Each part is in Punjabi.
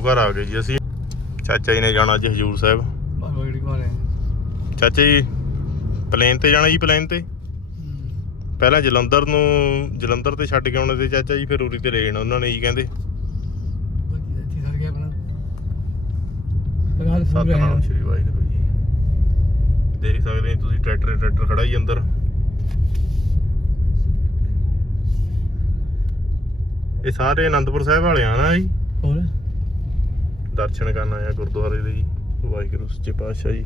ਗੁਰੂ ਘਰ ਆ ਗਏ ਜੀ ਅਸੀਂ। ਚਾਚਾ ਜੀ ਨੇ ਜਾਣਾ ਜੀ ਹਜੂਰ ਸਾਹਿਬ। ਬਾਬਾ ਗੜੀ ਕੋਲੇ ਚਾਚਾ ਜੀ ਪਲੇਨ ਤੇ ਜਾਣਾ ਜੀ ਪਲੇਨ ਤੇ? ਪਹਿਲਾਂ ਜਲੰਧਰ ਨੂੰ ਜਲੰਧਰ ਤੇ ਛੱਡ ਕੇ ਆਉਣੇ ਤੇ ਚਾਚਾ ਜੀ ਫਿਰ ਉਰੀ ਤੇ ਲੈ ਜਾਣਾ ਉਹਨਾਂ ਨੇ ਜੀ ਕਹਿੰਦੇ। ਸਤਨਾਮ ਸ਼੍ਰੀ ਵਾਹਿਗੁਰੂ ਜੀ। ਦੇਖ ਸਕਦੇ ਤੁਸੀਂ ਟਰੈਕਟਰ ਟਰੈਕਟਰ ਖੜਾ ਹੀ ਅੰਦਰ। ਇਹ ਸਾਰੇ ਅਨੰਦਪੁਰ ਸਾਹਿਬ ਵਾਲੇ ਆ ਨਾ ਜੀ। ਹੋਰ? ਦਰਸ਼ਨ ਕਰਨ ਆਇਆ ਗੁਰਦੁਆਰੇ ਦੇ ਜੀ। ਵਾਹਿਗੁਰੂ ਸੱਚੇ ਪਾਤਸ਼ਾਹ ਜੀ।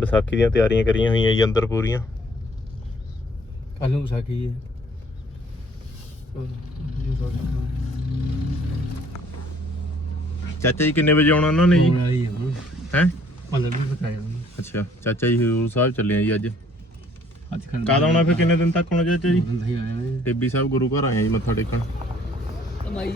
ਵਿਸਾਖੀ ਦੀਆਂ ਤਿਆਰੀਆਂ ਕਰੀਆਂ ਹੋਈਆਂ ਜੀ ਅੰਦਰ ਪੂਰੀਆਂ। ਕੱਲ ਨੂੰ ਸਾਕੀ ਹੈ ਚਾਚਾ ਜੀ ਕਿੰਨੇ ਵਜੇ ਆਉਣਾ ਉਹਨਾਂ ਨੇ ਜੀ? ਹੋਣ ਵਾਲੀ ਹੈ ਹੁਣ ਹੈ? ਪੰਦਰਾਂ ਮਿੰਟ ਤੱਕ ਆ ਜਾਵਾਂਗੇ ਅੱਛਾ ਚਾਚਾ ਜੀ ਹਜ਼ੂਰ ਸਾਹਿਬ ਚੱਲੇ ਆ ਜੀ ਅੱਜ। ਅੱਜ ਖੰਡ ਕਦ ਆਉਣਾ ਫਿਰ ਕਿੰਨੇ ਦਿਨ ਤੱਕ ਆਉਣਾ ਚਾਚਾ ਜੀ? ਬੰਦਾ ਹੀ ਆਇਆ ਨੇ ਟੇਬੀ ਸਾਹਿਬ ਗੁਰੂ ਘਰ ਆਏ ਆ ਜੀ ਮੱਥਾ ਟੇਕਣ। ਕਮਾਈ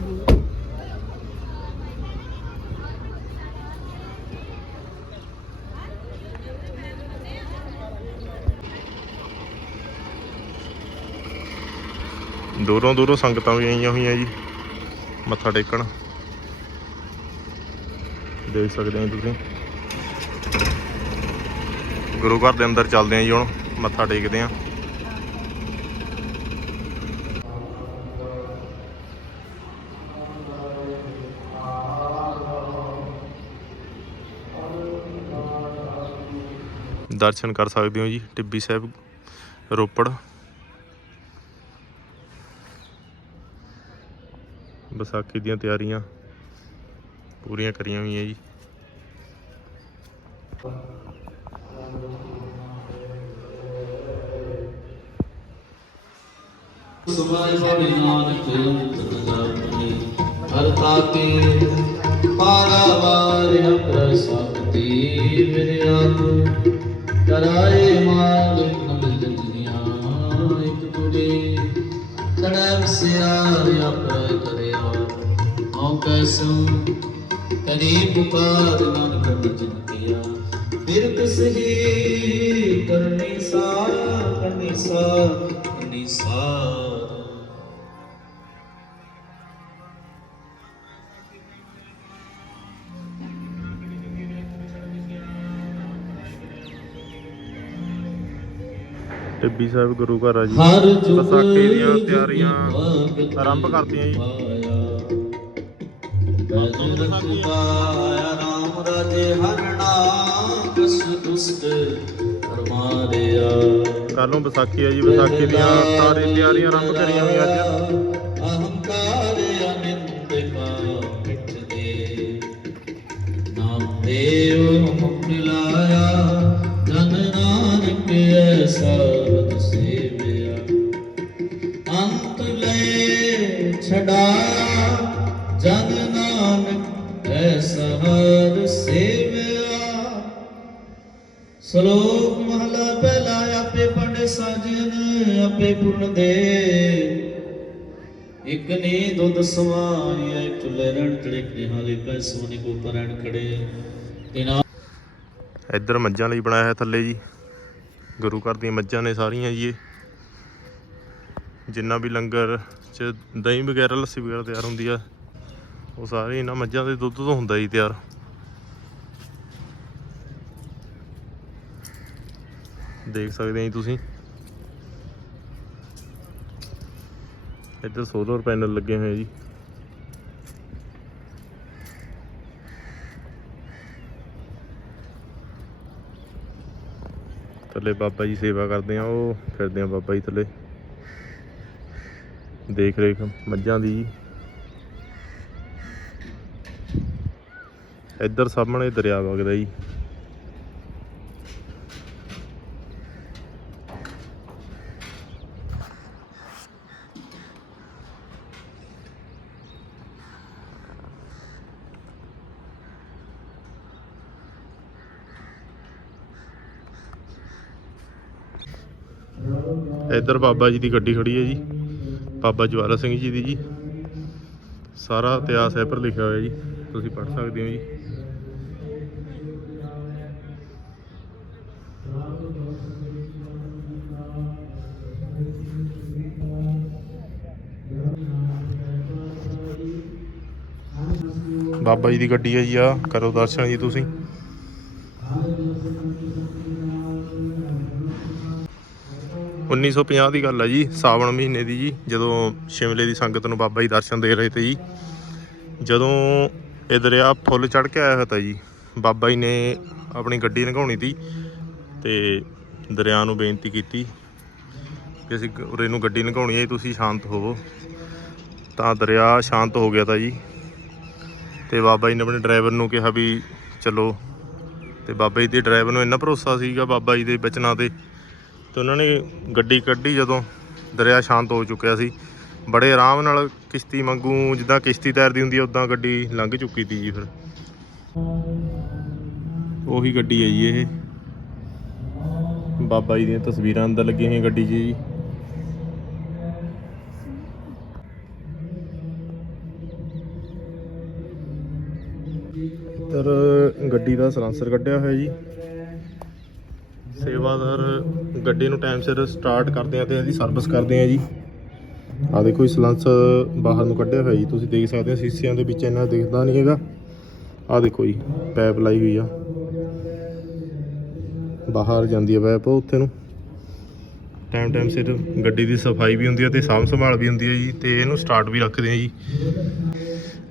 ਦੂਰੋਂ ਦੂਰੋਂ ਸੰਗਤਾਂ ਵੀ ਆਈਆਂ ਹੋਈਆਂ ਜੀ। ਮੱਥਾ ਟੇਕਣ। ਦੇਖ ਸਕਦੇ ਹੋ ਤੁਸੀਂ। ਗੁਰੂ ਘਰ ਦੇ ਅੰਦਰ ਚੱਲਦੇ ਆ ਜੀ ਹੁਣ। ਮੱਥਾ ਟੇਕਦੇ ਆ ਦਰਸ਼ਨ ਕਰ ਸਕਦੇ ਹੋ ਜੀ। ਟਿੱਬੀ ਸਾਹਿਬ ਰੋਪੜ। ਵਿਸਾਖੀ ਦੀਆਂ ਤਿਆਰੀਆਂ ਪੂਰੀਆਂ ਕਰੀਆਂ ਹੋਈਆਂ ਜੀ। ਸੁਭਾਈ ਬੜੀ ਨਾਨਕ ਅੰਤ ਜਾਪਨੇ ਹਰ ਤਾਕੇ ਪ੍ਰਸਾਦਤੀ ਮੇਰੇ ਆਪ ਕਰਾਏ ਮਾਲ ਨਲ ਜਨੀਆਂ ਇੱਕ ਤੁਰੇ ਕੜਾ ਸਿਆਰ ਆਪਰ ਹਉ ਕੈਸੂ ਕਰੀ ਪੁਕਾਰ ਨਾਨਕ ਬਚਨ ਕੀਆ ਫਿਰ ਕਿਸ ਹੀ ਕਰਨੀ ਸਾਰ ਕਰਨੀ ਸਾਰ ਕਰਨੀ ਸਾਰ ਟਿੱਬੀ ਸਾਹਿਬ ਗੁਰੂ ਘਰ ਆ ਜੀ। ਵਿਸਾਖੀ ਦੀਆਂ ਤਿਆਰੀਆਂ ਆਰੰਭ ਕਰਤੀਆਂ ਜੀ। ਬਜਰੰਗ ਪਾਇਆ ਰਾਮ ਰਾਜੇ ਹਰਣਾ ਕਸ ਦੁਸਤ ਪਰਮਾਰਿਆ ਕੱਲ ਵਿਸਾਖੀ ਆ ਜੀ? ਵਿਸਾਖੀ ਦੀਆਂ ਸਾਰੀ ਤਿਆਰੀਆਂ ਆਰੰਭ ਕਰੀਆਂ ਹੋਈਆਂ ਅੱਜ। ਅਹੰਕਾਰ ਅਨੰਦ ਕਾ ਮਿਟ ਦੇ ਨਾਮ ਦੇਵ ਮੁਖ ਲਾਇਆ ਜਨ ਨਾਨਕ ਐਸਾ ਸੇਵਿਆ ਅੰਤ ਲੈ ਛਡਾਇਆ ਜਨ ਨਾਨਕ ਐਸਾ ਹਰ ਸੇਵਿਆ। ਸ਼ਲੋਕ ਮਹਲਾ ਪਹਿਲਾ, ਆਪੇ ਪੰਡੇ ਸਾਜਨ, ਆਪੇ ਪੁਰਨ ਦੇ। ਇਕ ਨੇ ਦੁੱਧ ਸਵਾਇਆ ਚੁੱਲੇ ਰਣ ਚੜੇ ਨਿਹਾਲੇ ਪੈ ਸੋਨੇ ਕੋ ਪਰਣ ਖੜੇ ਤਿਨਾ ਇੱਧਰ ਮੱਝਾਂ ਲਈ ਬਣਾਇਆ ਹੈ ਥੱਲੇ ਜੀ। ਗੁਰੂ ਘਰ ਦੀਆਂ ਮੱਝਾਂ ਨੇ ਸਾਰੀਆਂ ਜੀ ਜਿੰਨਾ ਵੀ ਲੰਗਰ ਚ ਦਹੀਂ ਵਗੈਰਾ, ਲੱਸੀ ਵਗੈਰਾ ਤਿਆਰ ਹੁੰਦੀ ਆ ਉਹ ਸਾਰੇ ਇਹਨਾਂ ਮੱਝਾਂ ਦੇ ਦੁੱਧ ਤੋਂ ਹੁੰਦਾ ਜੀ ਤਿਆਰ। ਦੇਖ ਸਕਦੇ ਆ ਜੀ ਤੁਸੀਂ। ਇੱਧਰ ਸੋਲਰ ਪੈਨਲ ਲੱਗੇ ਹੋਏ ਜੀ। ਥੱਲੇ ਬਾਬਾ ਜੀ ਸੇਵਾ ਕਰਦੇ ਆ, ਉਹ ਫਿਰਦੇ ਆ ਬਾਬਾ ਜੀ ਥੱਲੇ। ਦੇਖ ਰੇਖ ਮੱਝਾਂ ਦੀ ਇੱਧਰ ਸਾਹਮਣੇ ਦਰਿਆ ਵਗਦਾ ਜੀ। ਇੱਧਰ ਬਾਬਾ ਜੀ ਦੀ ਗੱਡੀ ਖੜੀ ਹੈ ਜੀ। ਬਾਬਾ ਜਵਾਲਾ ਸਿੰਘ ਜੀ ਦੀ ਜੀ। ਸਾਰਾ ਇਤਿਹਾਸ ਹੈ ਪਰ ਲਿਖਿਆ ਹੋਇਆ ਜੀ। ਤੁਸੀਂ ਪੜ੍ਹ ਸਕਦੇ ਹੋ ਜੀ। ਬਾਬਾ ਜੀ ਦੀ ਗੱਡੀ ਹੈ ਜੀ ਆ ਕਰੋ ਦਰਸ਼ਨ ਜੀ ਤੁਸੀਂ। ਉੱਨੀ ਸੌ ਪੰਜਾਹ ਦੀ ਗੱਲ ਹੈ ਜੀ ਸਾਵਣ ਮਹੀਨੇ ਦੀ ਜੀ ਜਦੋਂ ਸ਼ਿਮਲੇ ਦੀ ਸੰਗਤ ਨੂੰ ਬਾਬਾ ਜੀ ਦਰਸ਼ਨ ਦੇ ਰਹੇ ਤੇ ਜੀ ਜਦੋਂ ਇਹ ਦਰਿਆ ਫੁੱਲ ਚੜ ਕੇ ਆਇਆ ਹੋਇਆ ਤਾ ਜੀ ਬਾਬਾ ਜੀ ਨੇ ਆਪਣੀ ਗੱਡੀ ਲੰਘਾਉਣੀ ਤੀ ਤੇ ਦਰਿਆ ਨੂੰ ਬੇਨਤੀ ਕੀਤੀ ਕਿ ਅਸੀਂ ਉਰੇ ਨੂੰ ਗੱਡੀ ਲੰਘਾਉਣੀ ਹੈ ਜੀ, ਤੁਸੀਂ ਸ਼ਾਂਤ ਹੋਵੋ। ਤਾਂ ਦਰਿਆ ਸ਼ਾਂਤ ਹੋ ਗਿਆ ਤਾ ਜੀ ਤੇ ਬਾਬਾ ਜੀ ਨੇ ਆਪਣੇ ਡਰਾਈਵਰ ਨੂੰ ਕਿਹਾ ਵੀ ਚਲੋ। ਤੇ ਬਾਬਾ ਜੀ ਦੇ ਡਰਾਈਵਰ ਨੂੰ ਇੰਨਾ ਭਰੋਸਾ ਸੀਗਾ ਬਾਬਾ ਜੀ ਦੇ ਬਚਨਾਂ ਤੇ। ਤੇ ਉਹਨਾਂ ਨੇ ਗੱਡੀ ਕੱਢੀ ਜਦੋਂ ਦਰਿਆ ਸ਼ਾਂਤ ਹੋ ਚੁੱਕਿਆ ਸੀ। ਬੜੇ ਆਰਾਮ ਨਾਲ ਕਿਸ਼ਤੀ ਵਾਂਗੂ ਜਿੱਦਾਂ ਕਿਸ਼ਤੀ ਤੈਰਦੀ ਹੁੰਦੀ ਹੈ ਉਦਾਂ ਗੱਡੀ ਲੰਘ ਚੁੱਕੀ ਤੀ ਜੀ ਫਿਰ। ਉਹੀ ਗੱਡੀ ਹੈ ਜੀ ਇਹ। ਬਾਬਾ ਜੀ ਦੀਆਂ ਤਸਵੀਰਾਂ ਅੰਦਰ ਲੱਗੀਆਂ ਹੋਈਆਂ ਗੱਡੀ 'ਚ ਜੀ। ਇੱਧਰ ਗੱਡੀ ਦਾ ਸਲਾਂਸਰ ਕੱਢਿਆ ਹੋਇਆ ਜੀ। ਸੇਵਾਦਾਰ ਗੱਡੀ ਨੂੰ ਟਾਈਮ ਸਿਰ ਸਟਾਰਟ ਕਰਦੇ ਆ ਤੇ ਇਹਦੀ ਸਰਵਿਸ ਕਰਦੇ ਆ ਜੀ। ਆ ਦੇਖੋ ਇਹ ਸਲਾਂਸਰ ਬਾਹਰ ਨੂੰ ਕੱਢਿਆ ਹੋਇਆ ਜੀ। ਤੁਸੀਂ ਦੇਖ ਸਕਦੇ ਹੋ, ਸ਼ੀਸ਼ਿਆਂ ਦੇ ਵਿੱਚ ਇੰਨਾ ਦਿਖਦਾ ਨਹੀਂ ਹੈਗਾ। ਆ ਦੇਖੋ ਜੀ ਪੈਪ ਲਾਈ ਹੋਈ ਆ। ਬਾਹਰ ਜਾਂਦੀ ਹੈ ਪੈਪ ਉੱਥੇ ਨੂੰ। ਟਾਈਮ ਟਾਈਮ ਸਿਰ ਗੱਡੀ ਦੀ ਸਫ਼ਾਈ ਵੀ ਹੁੰਦੀ ਹੈ ਤੇ ਸਾਂਭ ਸੰਭਾਲ ਵੀ ਹੁੰਦੀ ਹੈ ਜੀ ਤੇ ਇਹਨੂੰ ਸਟਾਰਟ ਵੀ ਰੱਖਦੇ ਆ ਜੀ।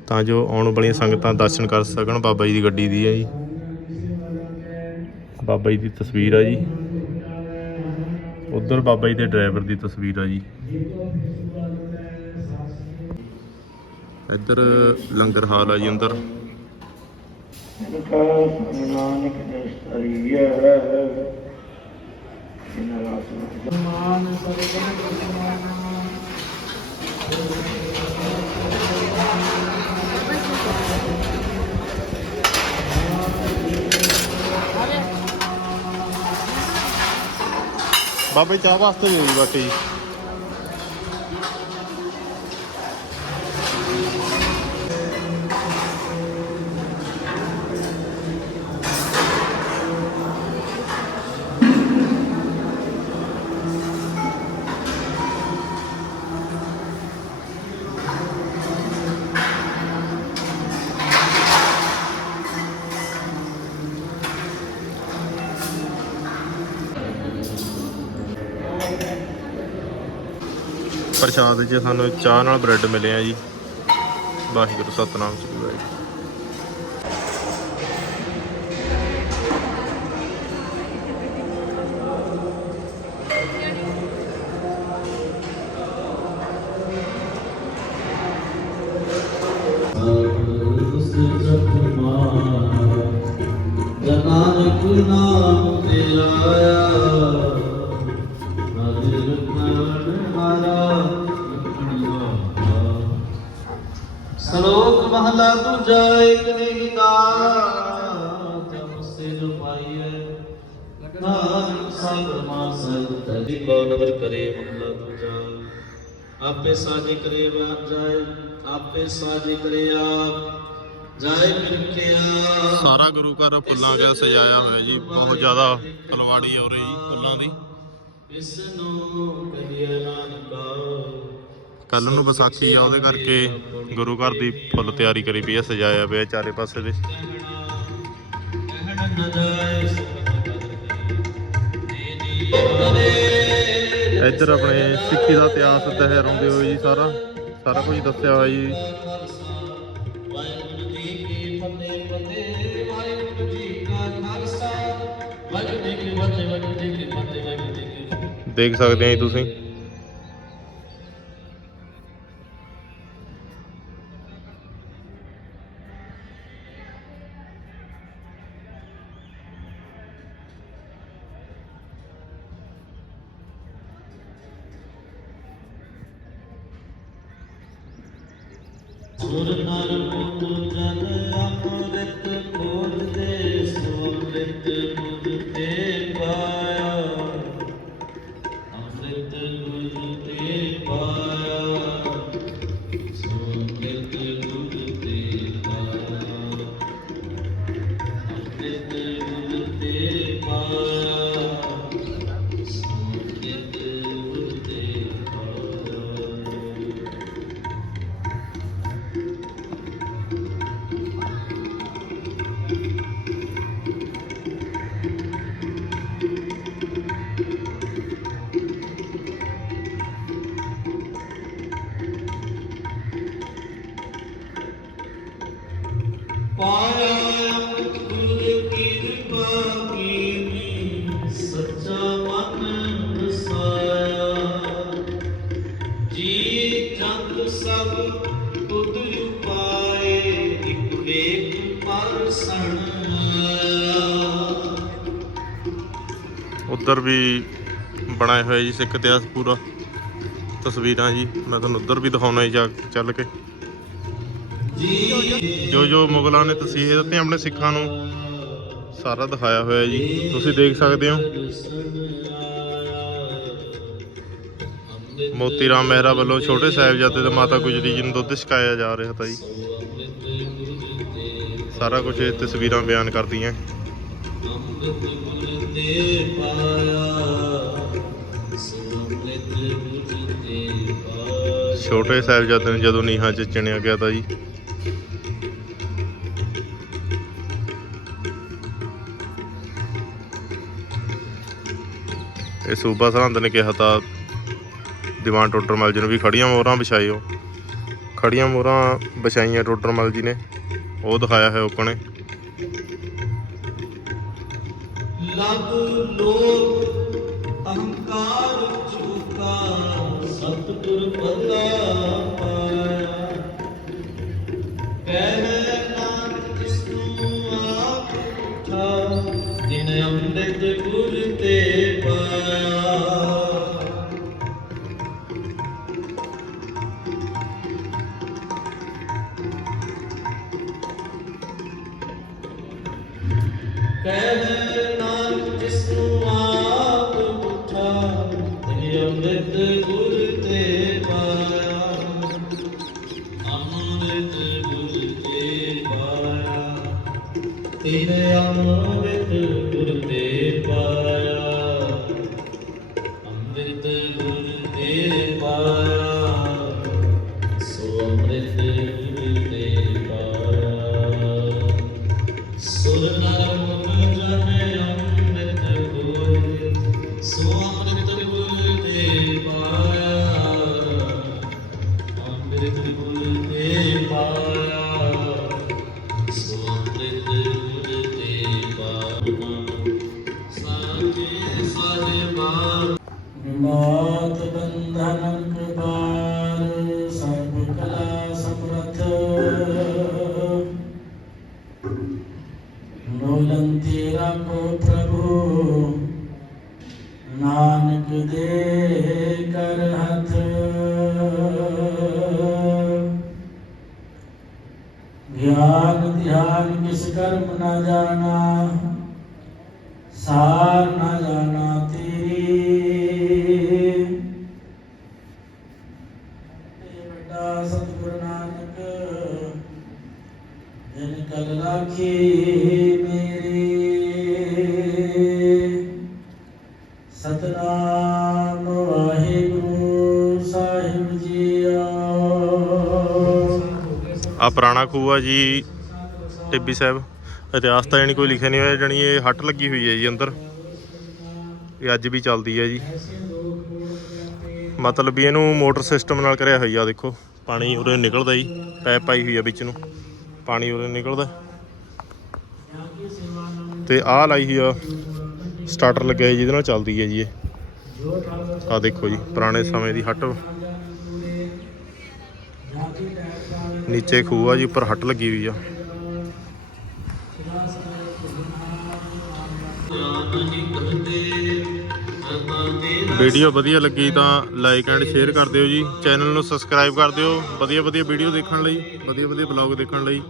ਤਾਂ ਜੋ ਆਉਣ ਵਾਲੀਆਂ ਸੰਗਤਾਂ ਦਰਸ਼ਨ ਕਰ ਸਕਣ। ਬਾਬਾ ਜੀ ਦੀ ਗੱਡੀ ਦੀ ਹੈ ਜੀ। ਬਾਬਾ ਜੀ ਦੀ ਤਸਵੀਰ ਆ ਜੀ। ਉਧਰ ਬਾਬਾ ਜੀ ਦੇ ਡਰਾਈਵਰ ਦੀ ਤਸਵੀਰ ਆ ਜੀ। ਇੱਧਰ ਲੰਗਰ ਹਾਲ ਆ ਜੀ ਅੰਦਰ। ਨਾਨਕ ਦਸਤਰੀਏ ਬਾਬਾ ਜੀ ਚਾਹ ਵਾਸਤੇ ਵੀ ਬਾਕੀ। ਪ੍ਰਸ਼ਾਦ 'ਚ ਸਾਨੂੰ ਚਾਹ ਨਾਲ ਬ੍ਰੈਡ ਮਿਲੇ ਆ ਜੀ। ਵਾਹਿਗੁਰੂ ਸਤਨਾਮ ਨਾਨਕ ਸਭ ਮਾ ਸਤ ਦੀ ਨਵਰ ਕਰੇ ਮਹਲਾ ਦੂਜਾ ਆਪੇ ਸਾਜੇ ਕਰੇ ਬਾਪ ਜਾਏ ਆਪੇ ਸਾਜੇ ਕਰੇ ਆਪ ਜਾਏ ਮਿਲਕਿਆ ਸਾਰਾ ਗੁਰੂ ਘਰ ਫੁੱਲਾਂ ਗਿਆ ਸਜਾਇਆ ਹੋਇਆ ਜੀ, ਬਹੁਤ ਜ਼ਿਆਦਾ ਫੁਲਵਾੜੀ ਹੋ ਰਹੀ ਜੀ ਫੁੱਲਾਂ ਦੀ। ਇਸ ਨੂੰ ਕਹੀਏ ਨਾਨਕਾ ਕੱਲ ਨੂੰ ਵਿਸਾਖੀ ਆ, ਉਹਦੇ ਕਰਕੇ ਗੁਰੂ ਘਰ ਦੀ ਫੁੱਲ ਤਿਆਰੀ ਕਰੀ ਪਈ ਆ, ਸਜਾਇਆ ਪਿਆ ਚਾਰੇ ਪਾਸੇ ਦੇ। ਇੱਧਰ ਆਪਣੇ ਸਿੱਖੀ ਦਾ ਇਤਿਹਾਸ ਦੁਹਰਾਉਂਦੇ ਹੋਏ ਜੀ ਸਾਰਾ। ਸਾਰਾ ਕੁਝ ਦੱਸਿਆ ਹੋਇਆ ਜੀ। ਵਾਹਿਗੁਰੂ ਜੀ ਕੀ ਫਤਿਹ ਫਤਿਹ ਵਾਹਿਗੁਰੂ ਜੀ ਕਾ ਖਾਲਸਾ। ਵਾਹਿਗੁਰੂ ਜੀ ਕੀ ਫਤਿਹ ਵਾਹਿਗੁਰੂ ਜੀ ਕੀ ਫਤਿਹ ਵਾਹਿਗੁਰੂ ਜੀ ਕੀ ਫਤਿਹ। ਦੇਖ ਸਕਦੇ ਆ ਜੀ ਤੁਸੀਂ। ਸੁਰ ਨਰ ਮੁਕੁ ਜਨ ਅੰਮ੍ਰਿਤ ਪਾਇਆ ਗੁਰ ਕਿਰਪਾ ਕੀਨੀ ਸੱਚਾ ਮਨ ਵਸਾਇਆ ਜੀ ਜੰਤ ਸਭ ਤੁਧ ਉਪਾਏ ਇਕ ਵੇਖ ਪਰਸਣ ਆਇਆ ਵੀ ਬਣਾਏ ਹੋਏ ਜੀ ਸਿੱਖ ਇਤਿਹਾਸ ਪੂਰਾ ਤਸਵੀਰਾਂ ਜੀ, ਮੈਂ ਤੁਹਾਨੂੰ ਉੱਧਰ ਵੀ ਦਿਖਾਉਣਾ ਜੀ ਜਾ ਕੇ ਚੱਲ ਕੇ। ਜੋ ਜੋ ਮੁਗਲਾਂ ਨੇ ਤਸੀਹੇ ਦਿੱਤੇ ਆਪਣੇ ਸਿੱਖਾਂ ਨੂੰ, ਸਾਰਾ ਦਿਖਾਇਆ ਹੋਇਆ ਜੀ। ਤੁਸੀਂ ਦੇਖ ਸਕਦੇ ਹੋ। ਮੋਤੀ ਰਾਮ ਮਹਿਰਾ ਵੱਲੋਂ ਛੋਟੇ ਸਾਹਿਬਜ਼ਾਦੇ ਤੇ ਮਾਤਾ ਗੁਜਰੀ ਜੀ ਨੂੰ ਦੁੱਧ ਛਕਾਇਆ ਜਾ ਰਿਹਾ ਤਾ ਜੀ। ਸਾਰਾ ਕੁਝ ਇਹ ਤਸਵੀਰਾਂ ਬਿਆਨ ਕਰਦੀਆਂ। ਛੋਟੇ ਸਾਹਿਬਜ਼ਾਦੇ ਨੂੰ ਜਦੋਂ ਨੀਹਾਂ 'ਚ ਚਿਣਿਆ ਗਿਆ ਤਾਂ ਜੀ। ਇਹ ਸੂਬਾ ਸਰਹੰਦ ਨੇ ਕਿਹਾ ਤਾਂ ਦੀਵਾਨ ਟੋਡਰਮਲ ਜੀ ਨੂੰ ਵੀ ਖੜੀਆਂ ਮੋਹਰਾਂ ਵਿਛਾਇਓ। ਖੜੀਆਂ ਮੋਹਰਾਂ ਵਿਛਾਈਆਂ ਟੋਡਰਮਲ ਜੀ ਨੇ। ਉਹ ਦਿਖਾਇਆ ਹੈ ਉਕਣੇ ਤੇਰੇ ਅੰਮ੍ਰਿਤ ਗੁਰ ਤੇ ਪਾਇਆ। ਅੰਮ੍ਰਿਤ ਗੁਰ ਤੇ ਪਾਇਆ। ਸੋ ਅੰਮ੍ਰਿਤ ਗੁਰ ਤੇ ਪਾਇਆ। ਸੁਰ ਨਰ ਮੁਨ ਨੋਲੰਤੀ ਰਾਖੋ ਪ੍ਰਭੂ ਨਾਨਕ ਦੇ ਕਰ ਹੱਥ ਗਿਆਨ ਧਿਆਨ ਕਿਸ ਕਰਮ ਨਾ ਜਾਣਾ ਸਾਰ ਨਾ ਜਾਣਾ ਤੇਰੀ ਤੇ ਵੱਡਾ ਸਤਿਗੁਰ ਨਾਨਕ ਜਿਨ ਕਲ ਆ ਜੀ, ਟਿੱਬੀ ਸਾਹਿਬ, ਇਤਿਹਾਸ ਤਾਂ ਜਾਣੀ ਕੋਈ ਲਿਖਿਆ ਨਹੀਂ ਹੋਇਆ, ਜਾਣੀ ਇਹ ਹੱਟ ਲੱਗੀ ਹੋਈ ਹੈ ਜੀ ਅੰਦਰ। ਇਹ ਅੱਜ ਵੀ ਚੱਲਦੀ ਹੈ ਜੀ। ਮਤਲਬ ਵੀ ਇਹਨੂੰ ਮੋਟਰ ਸਿਸਟਮ ਨਾਲ ਕਰਿਆ ਹੋਈ ਆ ਦੇਖੋ, ਪਾਣੀ ਉਰੇ ਨਿਕਲਦਾ ਜੀ ਪੈਪ ਪਾਈ ਹੋਈ ਆ ਵਿੱਚ ਨੂੰ, ਪਾਣੀ ਉਰੇ ਨਿਕਲਦਾ। ਤੇ ਆਹ ਲਾਈ ਹੋਈ ਆ, ਸਟਾਰਟਰ ਲੱਗਿਆ ਜਿਹਦੇ ਨਾਲ ਚੱਲਦੀ ਹੈ ਜੀ ਇਹ। ਆ ਦੇਖੋ ਜੀ, ਪੁਰਾਣੇ ਸਮੇਂ ਦੀ ਹੱਟ। ਨੀਚੇ ਖੂਹ ਆ ਜੀ, ਉੱਪਰ ਹੱਟ ਲੱਗੀ ਹੋਈ ਆ। ਵੀਡੀਓ ਵਧੀਆ ਲੱਗੀ ਤਾਂ ਲਾਈਕ ਐਂਡ ਸ਼ੇਅਰ ਕਰ ਦਿਓ ਜੀ। ਚੈਨਲ ਨੂੰ ਸਬਸਕ੍ਰਾਈਬ ਕਰ ਦਿਓ। ਵਧੀਆ ਵਧੀਆ ਵੀਡੀਓ ਦੇਖਣ ਲਈ, ਵਧੀਆ ਵਧੀਆ ਬਲੌਗ ਦੇਖਣ ਲਈ।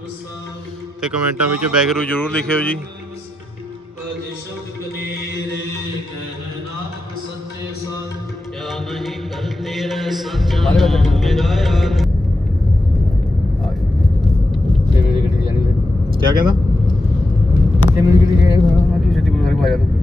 ਤੇ ਕਮੈਂਟਾਂ ਵਿੱਚ ਬੈਗਰੂ ਜ਼ਰੂਰ ਲਿਖਿਓ ਜੀ। ਸੱਚੇ ਸਤ ਜਾਂ ਨਹੀਂ ਕਰਤੇ ਰਹਿ ਸੱਚਾ ਨਾਮ ਮੇਰਾ ਯਾਦ ਕਿਵੇਂ ਦੀ ਗੱਡੀ ਜਾਣੀ ਕੀ ਕਹਿੰਦਾ? ਕਿਵੇਂ ਦੀ ਗੱਡੀ ਜਾਣੀ ਮੈਂ ਛੇਤੀ ਗੁਰਦੁਆਰੇ ਪਾ ਜਾ ਤੂੰ।